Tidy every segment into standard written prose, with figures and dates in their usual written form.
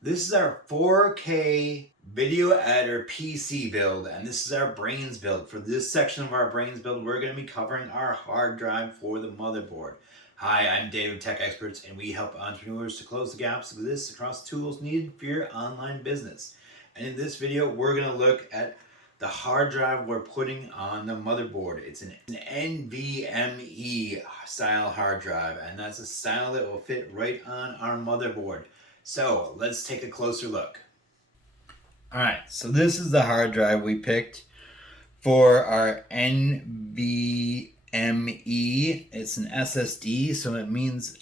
This is our 4K video editor PC build, and this is our brains build. For this section of our brains build, we're going to be covering our hard drive for the motherboard. Hi, I'm Dave of Tech Experts, and we help entrepreneurs to close the gaps that exist across tools needed for your online business. And in this video, we're going to look at the hard drive we're putting on the motherboard. It's an NVMe style hard drive, and that's a style that will fit right on our motherboard. So let's take a closer look. All right, so this is the hard drive we picked for our NVMe. It's an SSD, so it means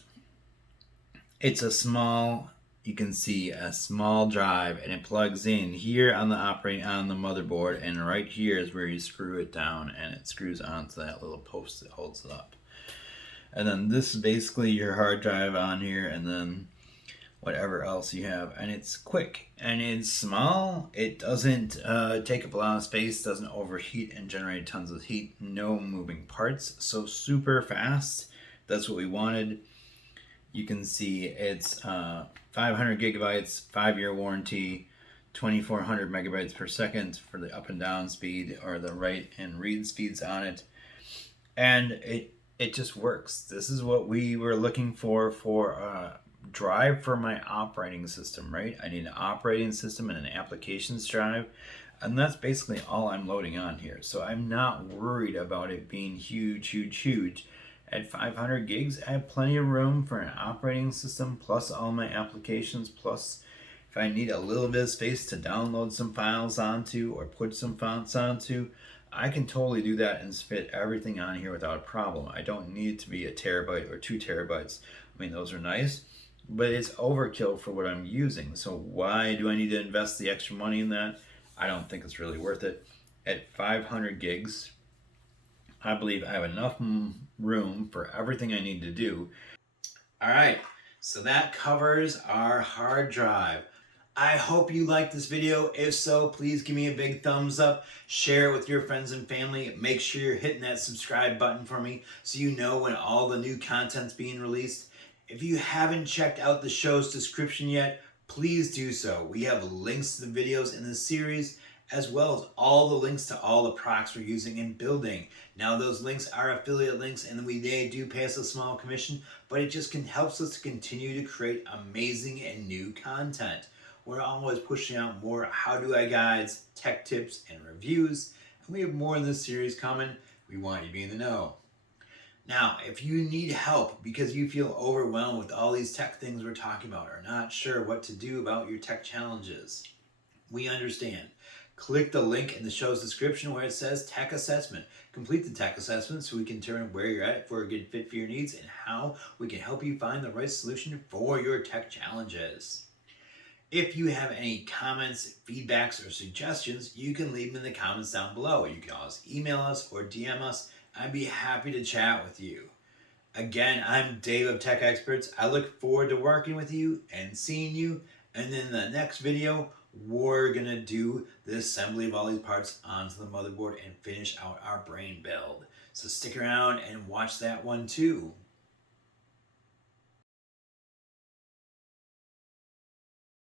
it's a small, you can see a small drive, and it plugs in here on the motherboard, and right here is where you screw it down, and it screws onto that little post that holds it up. And then this is basically your hard drive on here, and then whatever else you have, and it's quick and it's small. It doesn't take up a lot of space, doesn't overheat and generate tons of heat, no moving parts, so super fast. That's what we wanted. You can see it's 500 gigabytes, 5-year warranty, 2400 megabytes per second for the up and down speed, or the write and read speeds on it, and it just works. This is what we were looking for drive for my operating system, right? I need an operating system and an applications drive, and that's basically all I'm loading on here. So I'm not worried about it being huge. At 500 gigs, I have plenty of room for an operating system, plus all my applications, plus if I need a little bit of space to download some files onto or put some fonts onto, I can totally do that and fit everything on here without a problem. I don't need it to be a terabyte or 2 terabytes. I mean, those are nice, but it's overkill for what I'm using. So why do I need to invest the extra money in that? I don't think it's really worth it. At 500 gigs, I believe I have enough room for everything I need to do. All right, so that covers our hard drive. I hope you liked this video. If so, please give me a big thumbs up. Share it with your friends and family. Make sure you're hitting that subscribe button for me so you know when all the new content's being released. If you haven't checked out the show's description yet, please do so. We have links to the videos in this series, as well as all the links to all the products we're using in building. Now, those links are affiliate links, and they do pay us a small commission, but it just helps us to continue to create amazing and new content. We're always pushing out more how-do-I guides, tech tips, and reviews, and we have more in this series coming. We want you to be in the know. Now, if you need help because you feel overwhelmed with all these tech things we're talking about, or not sure what to do about your tech challenges, we understand. Click the link in the show's description where it says Tech Assessment. Complete the tech assessment so we can determine where you're at for a good fit for your needs and how we can help you find the right solution for your tech challenges. If you have any comments, feedbacks, or suggestions, you can leave them in the comments down below. You can always email us or DM us. I'd be happy to chat with you. Again, I'm Dave of Tech Experts. I look forward to working with you and seeing you. And in the next video, we're going to do the assembly of all these parts onto the motherboard and finish out our brain build. So stick around and watch that one too.